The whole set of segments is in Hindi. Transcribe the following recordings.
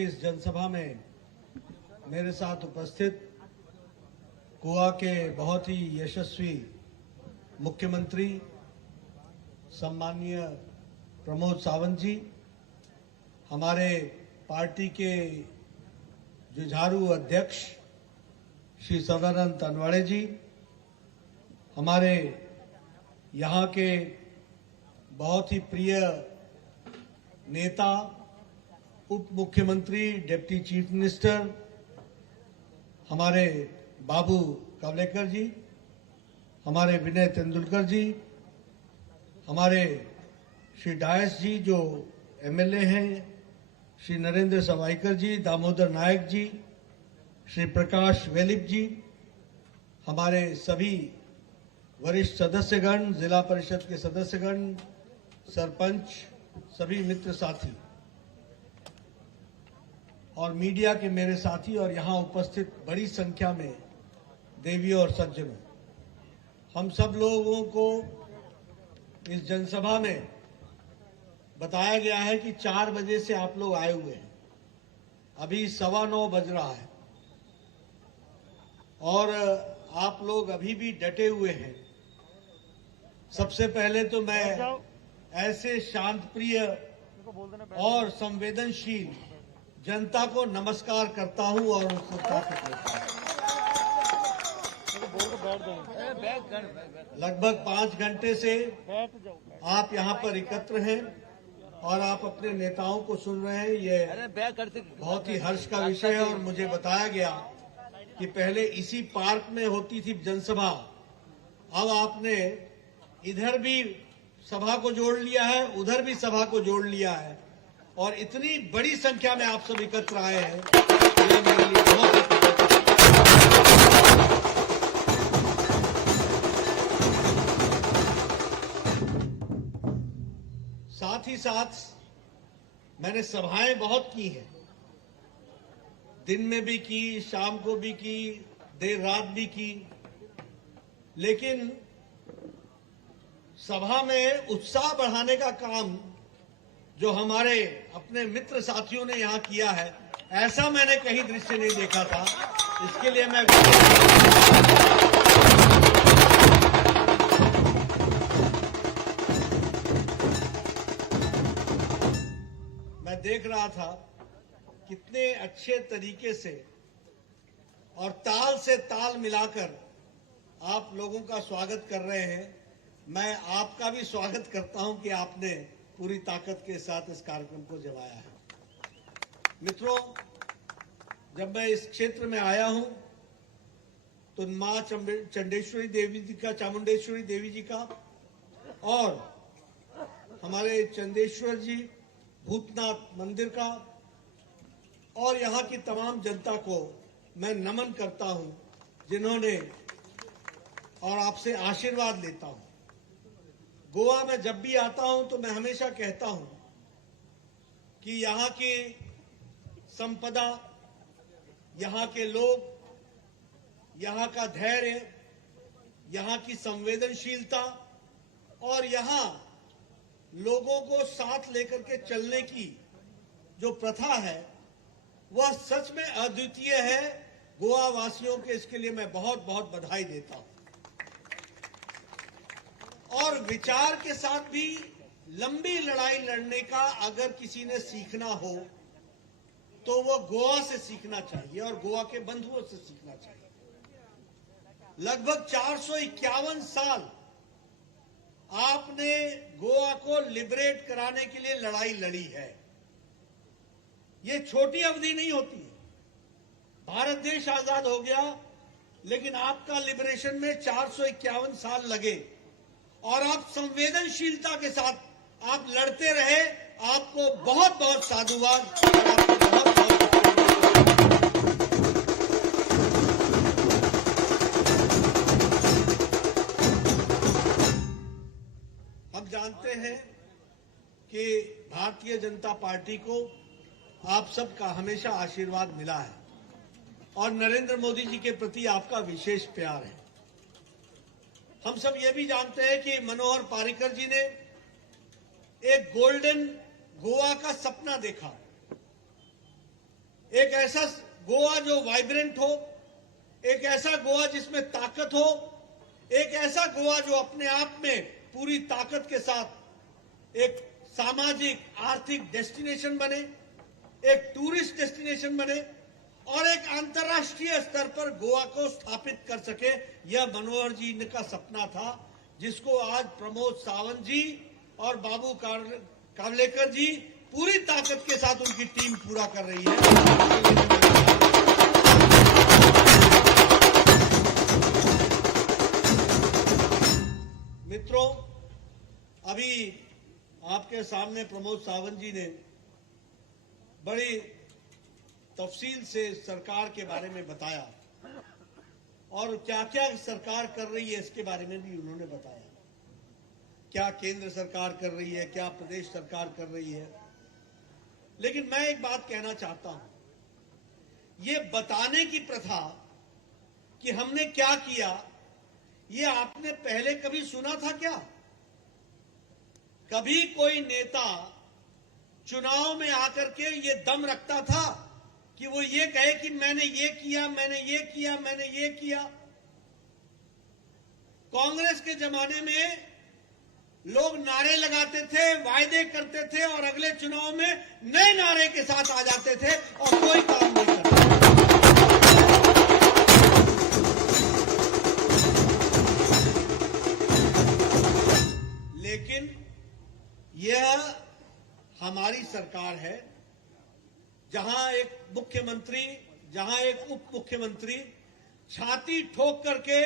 की इस जनसभा में मेरे साथ उपस्थित गोवा के बहुत ही यशस्वी मुख्यमंत्री सम्माननीय प्रमोद सावंत जी, हमारे पार्टी के जुझारू अध्यक्ष श्री सदानंद तनवाड़े जी, हमारे यहाँ के बहुत ही प्रिय नेता उप मुख्यमंत्री डिप्टी चीफ मिनिस्टर हमारे बाबू कवलेकर जी, हमारे विनय तेंदुलकर जी, हमारे श्री डायस जी जो एमएलए हैं, श्री नरेंद्र सवाईकर जी, दामोदर नायक जी, श्री प्रकाश वेलिप जी, हमारे सभी वरिष्ठ सदस्यगण, जिला परिषद के सदस्यगण, सरपंच, सभी मित्र साथी और मीडिया के मेरे साथी और यहाँ उपस्थित बड़ी संख्या में देवियों और सज्जनों, हम सब लोगों को इस जनसभा में बताया गया है कि 4 बजे से आप लोग आए हुए हैं। अभी 9:15 बज रहा है और आप लोग अभी भी डटे हुए हैं। सबसे पहले तो मैं ऐसे शांतप्रिय और संवेदनशील जनता को नमस्कार करता हूं और उसको ताकत देता हूं। लगभग 5 घंटे से आप यहां पर एकत्र हैं और आप अपने नेताओं को सुन रहे हैं। ये बहुत ही हर्ष का विषय है और मुझे बताया गया कि पहले इसी पार्क में होती थी जनसभा, अब आपने इधर भी सभा को जोड़ लिया है, उधर भी सभा को जोड़ लिया है और इतनी बड़ी संख्या में आप सब एकत्र आए हैं, ये मेरे लिए बहुत साथ ही साथ मैंने सभाएं बहुत की हैं, दिन में भी की, शाम को भी की, देर रात भी की, लेकिन सभा में उत्साह बढ़ाने का काम जो हमारे अपने मित्र साथियों ने यहां किया है, ऐसा मैंने कहीं दृश्य नहीं देखा था। इसके लिए मैं देख रहा था कितने अच्छे तरीके से और ताल से ताल मिलाकर आप लोगों का स्वागत कर रहे हैं। मैं आपका भी स्वागत करता हूं कि आपने पूरी ताकत के साथ इस कार्यक्रम को जमाया है। मित्रों, जब मैं इस क्षेत्र में आया हूं तो मां चामुंडेश्वरी देवी जी का और हमारे चंदेश्वर जी भूतनाथ मंदिर का और यहाँ की तमाम जनता को मैं नमन करता हूं, जिन्होंने और आपसे आशीर्वाद लेता हूं। गोवा में जब भी आता हूं तो मैं हमेशा कहता हूं कि यहाँ की संपदा, यहाँ के लोग, यहाँ का धैर्य, यहाँ की संवेदनशीलता और यहाँ लोगों को साथ लेकर के चलने की जो प्रथा है वह सच में अद्वितीय है। गोवा वासियों के इसके लिए मैं बहुत बहुत बधाई देता हूं और विचार के साथ भी लंबी लड़ाई लड़ने का अगर किसी ने सीखना हो तो वो गोवा से सीखना चाहिए और गोवा के बंधुओं से सीखना चाहिए। लगभग 451 साल आपने गोवा को लिबरेट कराने के लिए लड़ाई लड़ी है। ये छोटी अवधि नहीं होती है। भारत देश आजाद हो गया, लेकिन आपका लिबरेशन में 451 साल लगे और आप संवेदनशीलता के साथ आप लड़ते रहे। आपको बहुत बहुत साधुवाद। हम जानते हैं कि भारतीय जनता पार्टी को आप सबका हमेशा आशीर्वाद मिला है और नरेंद्र मोदी जी के प्रति आपका विशेष प्यार है। हम सब ये भी जानते हैं कि मनोहर पार्रिकर जी ने एक गोल्डन गोवा का सपना देखा एक ऐसा गोवा जो वाइब्रेंट हो, एक ऐसा गोवा जिसमें ताकत हो, एक ऐसा गोवा जो अपने आप में पूरी ताकत के साथ एक सामाजिक आर्थिक डेस्टिनेशन बने, एक टूरिस्ट डेस्टिनेशन बने और एक अंतर्राष्ट्रीय स्तर पर गोवा को स्थापित कर सके। यह मनोहर जी का सपना था, जिसको आज प्रमोद सावंत जी और बाबू कावलेकर जी पूरी ताकत के साथ उनकी टीम पूरा कर रही है। मित्रों, अभी आपके सामने प्रमोद सावंत जी ने बड़ी तफसील से सरकार के बारे में बताया और क्या क्या सरकार कर रही है इसके बारे में भी उन्होंने बताया। क्या केंद्र सरकार कर रही है, क्या प्रदेश सरकार कर रही है। लेकिन मैं एक बात कहना चाहता हूं, ये बताने की प्रथा कि हमने क्या किया, ये आपने पहले कभी सुना था क्या? कभी कोई नेता चुनाव में आकर के ये दम रखता था कि वो ये कहे कि मैंने ये किया, मैंने ये किया, मैंने ये किया? कांग्रेस के जमाने में लोग नारे लगाते थे, वायदे करते थे और अगले चुनाव में नए नारे के साथ आ जाते थे और कोई काम नहीं करते। लेकिन यह हमारी सरकार है, जहां एक मुख्यमंत्री, जहां एक उप मुख्यमंत्री छाती ठोक करके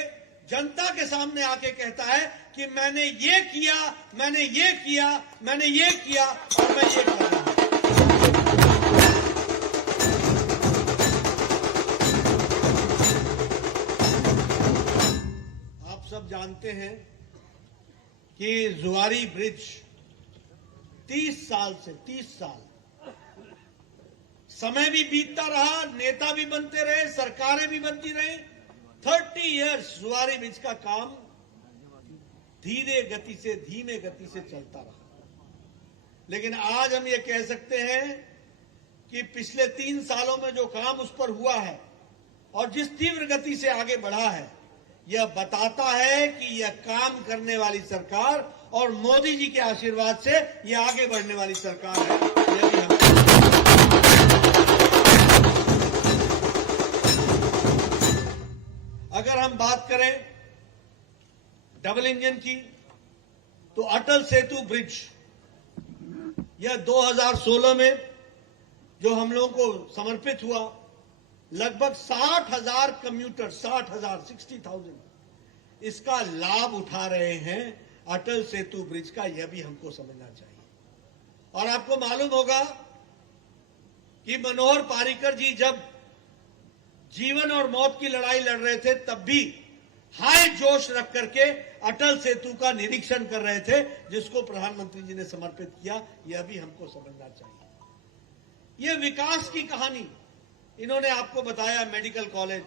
जनता के सामने आके कहता है कि मैंने ये किया, मैंने ये किया, मैंने ये किया और मैं ये कर रहा हूं। आप सब जानते हैं कि जुआरी ब्रिज 30 साल समय भी बीतता रहा, नेता भी बनते रहे, सरकारें भी बनती रही। 30 इयर्स जुआरी ब्रिज का काम धीमे गति से चलता रहा। लेकिन आज हम ये कह सकते हैं कि पिछले 3 सालों में जो काम उस पर हुआ है और जिस तीव्र गति से आगे बढ़ा है, यह बताता है कि यह काम करने वाली सरकार और मोदी जी के आशीर्वाद से यह आगे बढ़ने वाली सरकार है। यदि हम अगर हम बात करें डबल इंजन की, तो अटल सेतु ब्रिज यह 2016 में जो हम लोगों को समर्पित हुआ, लगभग 60,000 कम्यूटर, 60,000 इसका लाभ उठा रहे हैं अटल सेतु ब्रिज का। यह भी हमको समझना चाहिए। और आपको मालूम होगा कि मनोहर पारीकर जी जब जीवन और मौत की लड़ाई लड़ रहे थे, तब भी हाई जोश रख करके अटल सेतु का निरीक्षण कर रहे थे, जिसको प्रधानमंत्री जी ने समर्पित किया। यह भी हमको समझना चाहिए। यह विकास की कहानी, इन्होंने आपको बताया मेडिकल कॉलेज,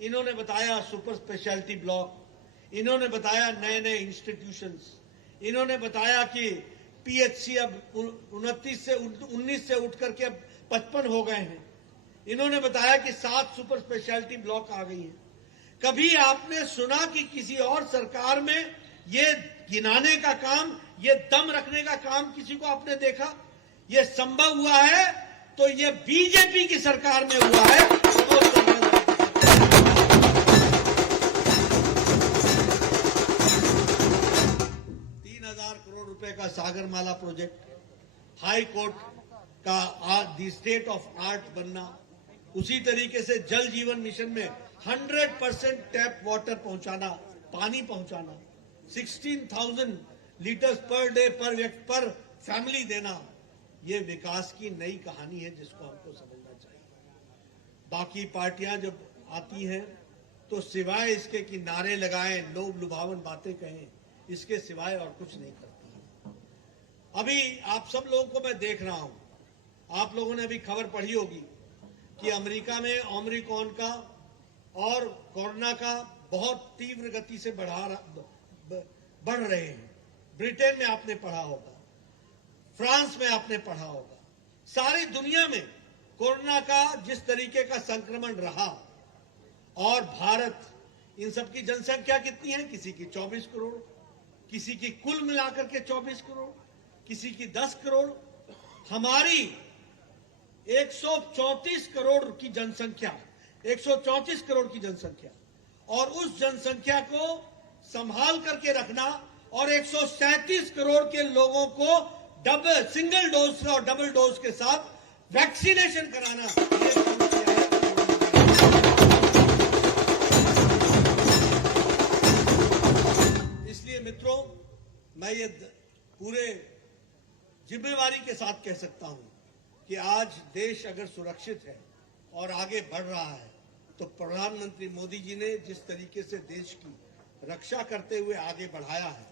इन्होंने बताया सुपर स्पेशलिटी ब्लॉक, इन्होंने बताया नए नए इंस्टीट्यूशंस, इन्होंने बताया कि पीएचसी अब 19 से उठ करके अब 55 हो गए हैं। इन्होंने बताया कि 7 सुपर स्पेशलिटी ब्लॉक आ गई हैं। कभी आपने सुना कि किसी और सरकार में ये गिनाने का काम, ये दम रखने का काम किसी को आपने देखा? ये संभव हुआ है तो ये बीजेपी की सरकार में हुआ है। 3,000 करोड़ रुपए का सागरमाला प्रोजेक्ट, हाई कोर्ट का दी स्टेट ऑफ आर्ट बनना, उसी तरीके से जल जीवन मिशन में 100% टैप वाटर पहुंचाना, पानी पहुंचाना, 16,000 लीटर्स पर डे पर व्यक्ति पर फैमिली देना, ये विकास की नई कहानी है जिसको हमको समझना चाहिए। बाकी पार्टियां जब आती हैं तो सिवाय इसके कि नारे लगाएं, लोभ लुभावन बातें कहें, इसके सिवाय और कुछ नहीं करती हैं। अभी आप सब लोगों को मैं देख रहा हूं, आप लोगों ने अभी खबर पढ़ी होगी कि अमेरिका में ओमिक्रॉन का और कोरोना का बहुत तीव्र गति से बढ़ रहे हैं। ब्रिटेन में आपने पढ़ा होगा, फ्रांस में आपने पढ़ा होगा, सारी दुनिया में कोरोना का जिस तरीके का संक्रमण रहा और भारत, इन सब की जनसंख्या कितनी है? किसी की 24 करोड़, किसी की कुल मिलाकर के 24 करोड़, किसी की 10 करोड़। हमारी 134 करोड़ की जनसंख्या, 134 करोड़ की जनसंख्या, और उस जनसंख्या को संभाल करके रखना और 137 करोड़ के लोगों को डबल, सिंगल डोज और डबल डोज के साथ वैक्सीनेशन कराना, ये काम किया है। इसलिए मित्रों, मैं ये पूरे जिम्मेवारी के साथ कह सकता हूं कि आज देश अगर सुरक्षित है और आगे बढ़ रहा है तो प्रधानमंत्री मोदी जी ने जिस तरीके से देश की रक्षा करते हुए आगे बढ़ाया है,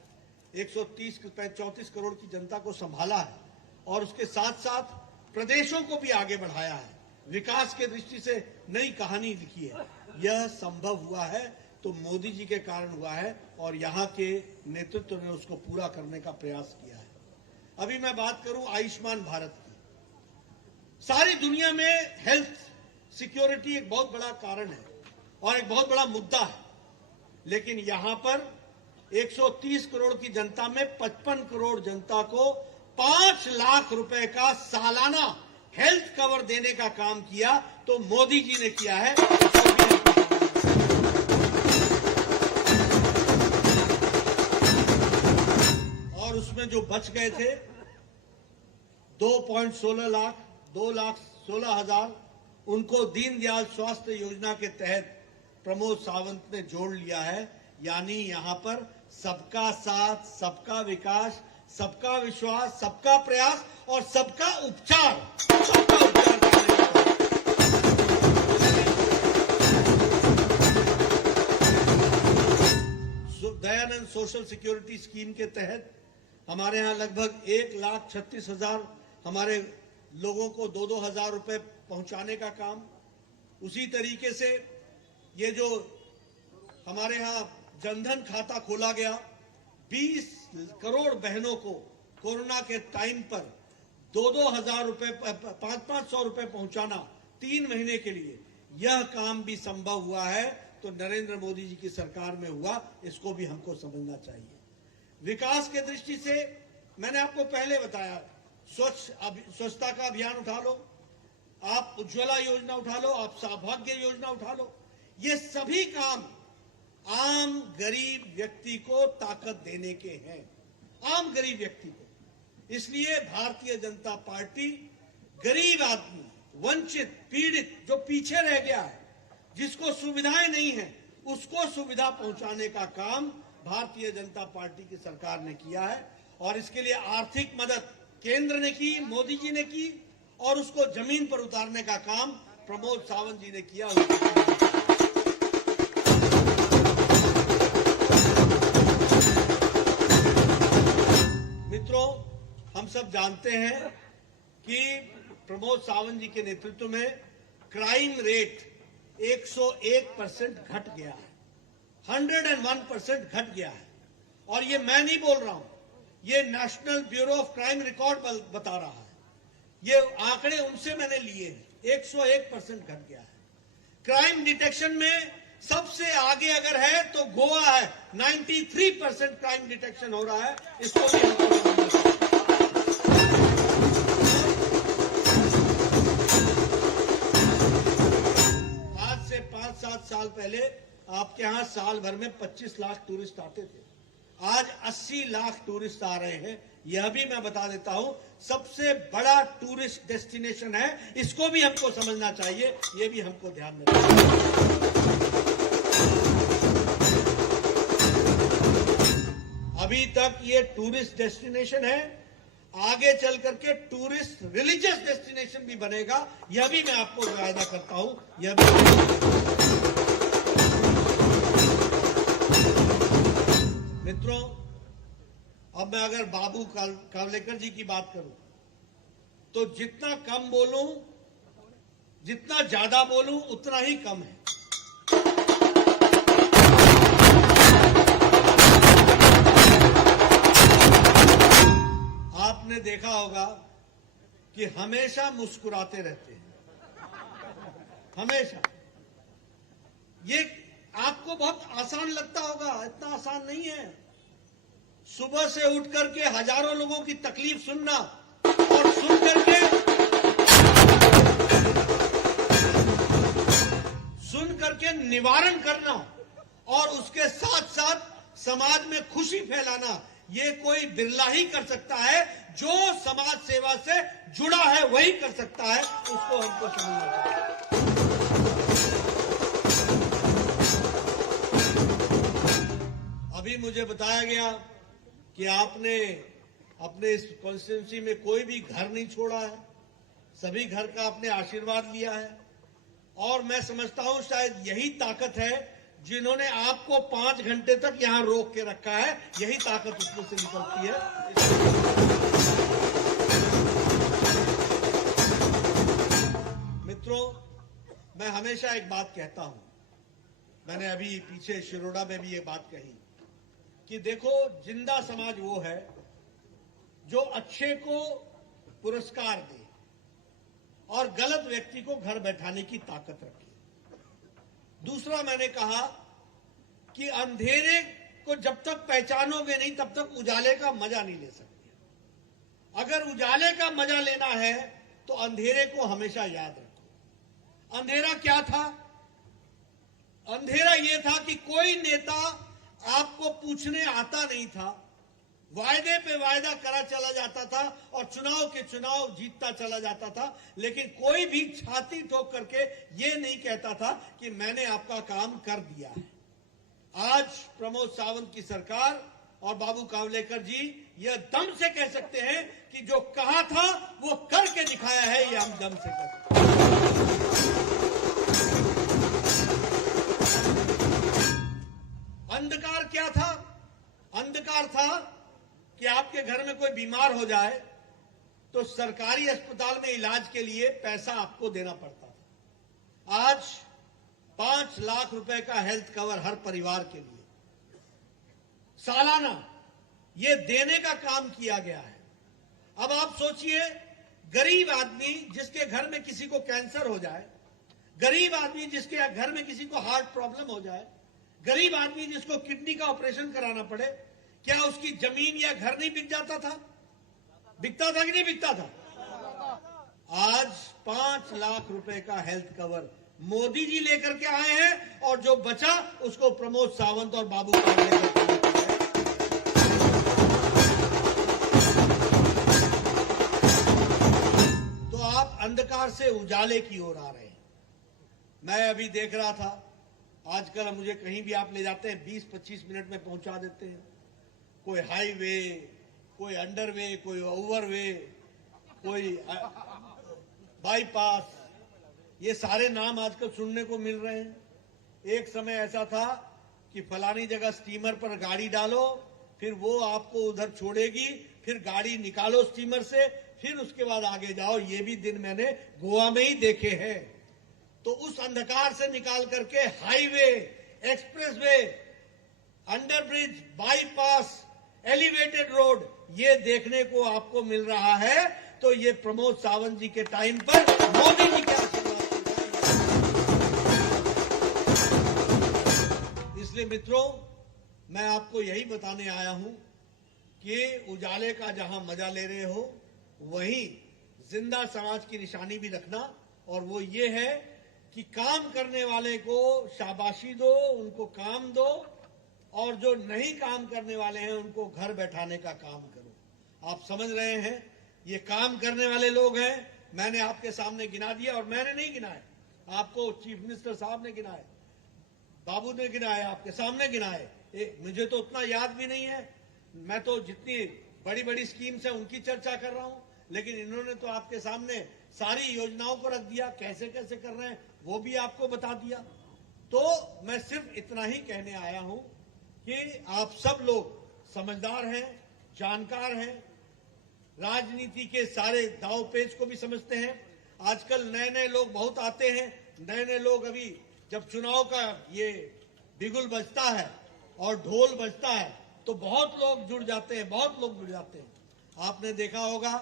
134 करोड़ की जनता को संभाला है और उसके साथ साथ प्रदेशों को भी आगे बढ़ाया है, विकास के दृष्टि से नई कहानी लिखी है, यह संभव हुआ है तो मोदी जी के कारण हुआ है और यहाँ के नेतृत्व ने उसको पूरा करने का प्रयास किया है। अभी मैं बात करूं आयुष्मान भारत की। सारी दुनिया में हेल्थ सिक्योरिटी एक बहुत बड़ा कारण है और एक बहुत बड़ा मुद्दा है, लेकिन यहां पर 130 करोड़ की जनता में 55 करोड़ जनता को 5 लाख रुपए का सालाना हेल्थ कवर देने का काम किया तो मोदी जी ने किया है। और उसमें जो बच गए थे 2.16 लाख, 2,16,000, उनको दीनदयाल स्वास्थ्य योजना के तहत प्रमोद सावंत ने जोड़ लिया है। यानी यहां पर सबका साथ, सबका विकास, सबका विश्वास, सबका प्रयास और सबका उपचार, दयानंद सोशल सिक्योरिटी स्कीम के तहत हमारे यहां लगभग 1,36,000 हमारे लोगों को 2-2 हजार रुपए पहुंचाने का काम। उसी तरीके से ये जो हमारे यहां जनधन खाता खोला गया, 20 करोड़ बहनों को कोरोना के टाइम पर 2-2 हजार रुपए, 500-500 रुपए पहुंचाना 3 महीने के लिए, यह काम भी संभव हुआ है तो नरेंद्र मोदी जी की सरकार में हुआ। इसको भी हमको समझना चाहिए। विकास के दृष्टि से मैंने आपको पहले बताया, स्वच्छता का अभियान उठा लो, आप उज्ज्वला योजना उठा लो, आप सौभाग्य योजना उठा लो, ये सभी काम आम गरीब व्यक्ति को ताकत देने के हैं, आम गरीब व्यक्ति को। इसलिए भारतीय जनता पार्टी गरीब आदमी, वंचित, पीड़ित, जो पीछे रह गया है, जिसको सुविधाएं नहीं है, उसको सुविधा पहुंचाने का काम भारतीय जनता पार्टी की सरकार ने किया है। और इसके लिए आर्थिक मदद केंद्र ने की, मोदी जी ने की, और उसको जमीन पर उतारने का काम प्रमोद सावंत जी ने किया। मित्रों, हम सब जानते हैं कि प्रमोद सावंत जी के नेतृत्व में क्राइम रेट 101% घट गया है, 101% घट गया है। और ये मैं नहीं बोल रहा हूं, ये national bureau of crime record बता रहा है, ये आंकड़े उनसे मैंने लिए हैं। 101% घट गया है। क्राइम डिटेक्शन में सबसे आगे अगर है तो गोवा है, 93% क्राइम डिटेक्शन हो रहा है। इसको भी हमको आज से 5-7 साल पहले आपके यहां साल भर में 25 लाख टूरिस्ट आते थे, आज 80 लाख टूरिस्ट आ रहे हैं। यह भी मैं बता देता हूं, सबसे बड़ा टूरिस्ट डेस्टिनेशन है, इसको भी हमको समझना चाहिए, यह भी हमको ध्यान में रखना चाहिए। अभी तक ये टूरिस्ट डेस्टिनेशन है, आगे चल करके टूरिस्ट रिलीजियस डेस्टिनेशन भी बनेगा, यह भी मैं आपको वायदा करता हूं। यह भी मित्रों, अब मैं अगर बाबू कावलेकर जी की बात करूं तो जितना कम बोलूं, जितना ज्यादा बोलूं उतना ही कम है। आपने देखा होगा कि हमेशा मुस्कुराते रहते हैं, हमेशा। ये आपको बहुत आसान लगता होगा, इतना आसान नहीं है। सुबह से उठ करके हजारों लोगों की तकलीफ सुनना और सुन करके निवारण करना और उसके साथ साथ समाज में खुशी फैलाना, ये कोई बिरला ही कर सकता है। जो समाज सेवा से जुड़ा है वही कर सकता है, उसको हमको समझना चाहिए। अभी मुझे बताया गया कि आपने अपने इस कॉन्स्टिट्यूंसी में कोई भी घर नहीं छोड़ा है, सभी घर का आपने आशीर्वाद लिया है। और मैं समझता हूं शायद यही ताकत है, जिन्होंने आपको 5 घंटे तक यहां रोक के रखा है, यही ताकत उसमें से निकलती है। मित्रों, मैं हमेशा एक बात कहता हूं, मैंने अभी पीछे शिरोडा में भी ये बात कही कि देखो, जिंदा समाज वो है जो अच्छे को पुरस्कार दे और गलत व्यक्ति को घर बैठाने की ताकत रखे। दूसरा, मैंने कहा कि अंधेरे को जब तक पहचानोगे नहीं तब तक उजाले का मजा नहीं ले सकते। अगर उजाले का मजा लेना है तो अंधेरे को हमेशा याद रखो। अंधेरा क्या था? अंधेरा यह था कि कोई नेता आपको पूछने आता नहीं था, वायदे पे वायदा करा चला जाता था और चुनाव के चुनाव जीतता चला जाता था, लेकिन कोई भी छाती ठोक करके ये नहीं कहता था कि मैंने आपका काम कर दिया है। आज प्रमोद सावंत की सरकार और बाबू कावलेकर जी यह दम से कह सकते हैं कि जो कहा था वो करके दिखाया है, ये हम दम से कह सकते हैं। अंधकार क्या था? अंधकार था कि आपके घर में कोई बीमार हो जाए तो सरकारी अस्पताल में इलाज के लिए पैसा आपको देना पड़ता था। आज 5 लाख रुपए का हेल्थ कवर हर परिवार के लिए सालाना ये देने का काम किया गया है। अब आप सोचिए, गरीब आदमी जिसके घर में किसी को कैंसर हो जाए, गरीब आदमी जिसके घर में किसी को हार्ट प्रॉब्लम हो जाए, गरीब आदमी जिसको किडनी का ऑपरेशन कराना पड़े, क्या उसकी जमीन या घर नहीं बिक जाता था? बिकता था कि नहीं बिकता था? आज 5 लाख रुपए का हेल्थ कवर मोदी जी लेकर के आए हैं और जो बचा उसको प्रमोद सावंत और बाबू कावलेकर। तो आप अंधकार से उजाले की ओर आ रहे हैं। मैं अभी देख रहा था, आजकल मुझे कहीं भी आप ले जाते हैं 20-25 मिनट में पहुंचा देते हैं। कोई हाईवे, कोई अंडरवे, कोई ओवरवे, कोई बाईपास, ये सारे नाम आजकल सुनने को मिल रहे हैं। एक समय ऐसा था कि फलानी जगह स्टीमर पर गाड़ी डालो, फिर वो आपको उधर छोड़ेगी, फिर गाड़ी निकालो स्टीमर से, फिर उसके बाद आगे जाओ। ये भी दिन मैंने गोवा में ही देखे हैं। तो उस अंधकार से निकाल करके highway, expressway, underbridge, bypass, elevated road, ये देखने को आपको मिल रहा है। तो ये प्रमोद सावंत जी के टाइम पर मोदी जी के आशीर्वाद। इसलिए मित्रों, मैं आपको यही बताने आया हूं कि उजाले का जहां मजा ले रहे हो, वहीं जिंदा समाज की निशानी भी रखना। और वो ये है कि काम करने वाले को शाबाशी दो, उनको काम दो, और जो नहीं काम करने वाले हैं उनको घर बैठाने का काम करो। आप समझ रहे हैं, ये काम करने वाले लोग हैं। मैंने आपके सामने गिना दिया, और मैंने नहीं गिनाए, आपको चीफ मिनिस्टर साहब ने गिनाए, बाबू ने गिनाए, आपके सामने गिनाए। मुझे तो उतना याद भी नहीं है, मैं तो जितनी बड़ी बड़ी स्कीम्स है उनकी चर्चा कर रहा हूं, लेकिन इन्होंने तो आपके सामने सारी योजनाओं को रख दिया, कैसे कैसे कर रहे हैं वो भी आपको बता दिया। तो मैं सिर्फ इतना ही कहने आया हूं कि आप सब लोग समझदार हैं, जानकार हैं, राजनीति के सारे दांव पेच को भी समझते हैं। आजकल नए नए लोग बहुत आते हैं, नए नए लोग। अभी जब चुनाव का ये बिगुल बजता है और ढोल बजता है तो बहुत लोग जुड़ जाते हैं, बहुत लोग जुड़ जाते हैं। आपने देखा होगा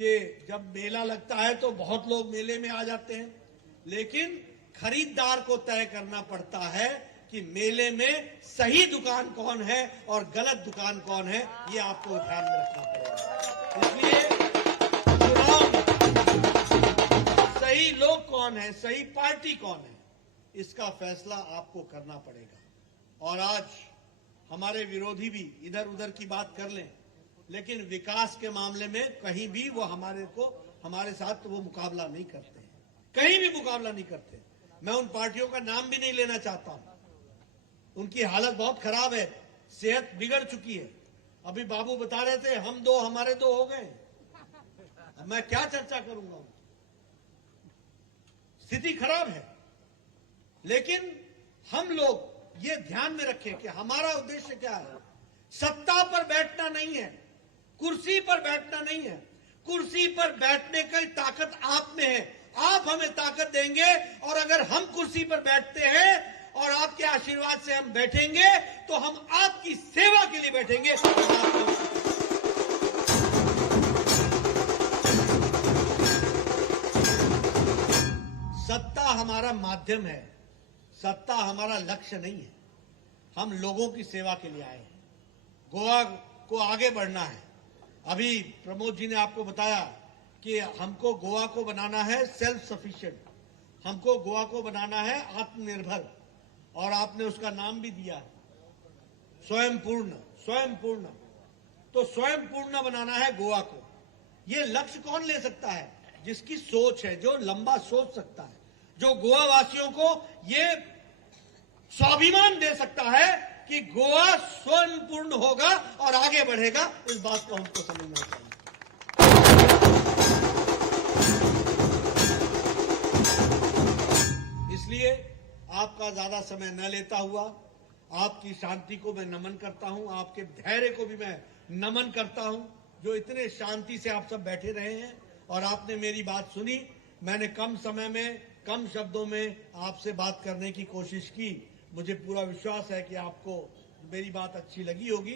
कि जब मेला लगता है तो बहुत लोग मेले में आ जाते हैं, लेकिन खरीदार को तय करना पड़ता है कि मेले में सही दुकान कौन है और गलत दुकान कौन है, ये आपको ध्यान में रखना पड़ेगा। इसलिए चुनाव में सही लोग कौन है, सही पार्टी कौन है, इसका फैसला आपको करना पड़ेगा। और आज हमारे विरोधी भी इधर उधर की बात कर लें, लेकिन विकास के मामले में कहीं भी वो हमारे साथ वो मुकाबला नहीं करते हैं, कहीं भी मुकाबला नहीं करते। मैं उन पार्टियों का नाम भी नहीं लेना चाहता हूं, उनकी हालत बहुत खराब है, सेहत बिगड़ चुकी है। अभी बाबू बता रहे थे हम दो हमारे दो हो गए, अब मैं क्या चर्चा करूंगा। स्थिति खराब है, लेकिन हम लोग ये ध्यान में रखें कि हमारा उद्देश्य क्या है। सत्ता पर बैठना नहीं है, कुर्सी पर बैठना नहीं है। कुर्सी पर बैठने की ताकत आप में है, आप हमें ताकत देंगे। और अगर हम कुर्सी पर बैठते हैं और आपके आशीर्वाद से हम बैठेंगे तो हम आपकी सेवा के लिए बैठेंगे। सत्ता हमारा माध्यम है, सत्ता हमारा लक्ष्य नहीं है। हम लोगों की सेवा के लिए आए हैं, गोवा को आगे बढ़ना है। अभी प्रमोद जी ने आपको बताया कि हमको गोवा को बनाना है सेल्फ सफिशिएंट, हमको गोवा को बनाना है आत्मनिर्भर, और आपने उसका नाम भी दिया स्वयं पूर्ण। स्वयं पूर्ण, तो स्वयं पूर्ण बनाना है गोवा को। ये लक्ष्य कौन ले सकता है? जिसकी सोच है, जो लंबा सोच सकता है, जो गोवा वासियों को ये स्वाभिमान दे सकता है कि गोवा स्वयं पूर्ण होगा और आगे बढ़ेगा। इस बात को हमको समझना चाहिए। इसलिए आपका ज्यादा समय न लेता हुआ आपकी शांति को मैं नमन करता हूं, आपके धैर्य को भी मैं नमन करता हूं, जो इतने शांति से आप सब बैठे रहे हैं और आपने मेरी बात सुनी। मैंने कम समय में कम शब्दों में आपसे बात करने की कोशिश की। मुझे पूरा विश्वास है कि आपको मेरी बात अच्छी लगी होगी।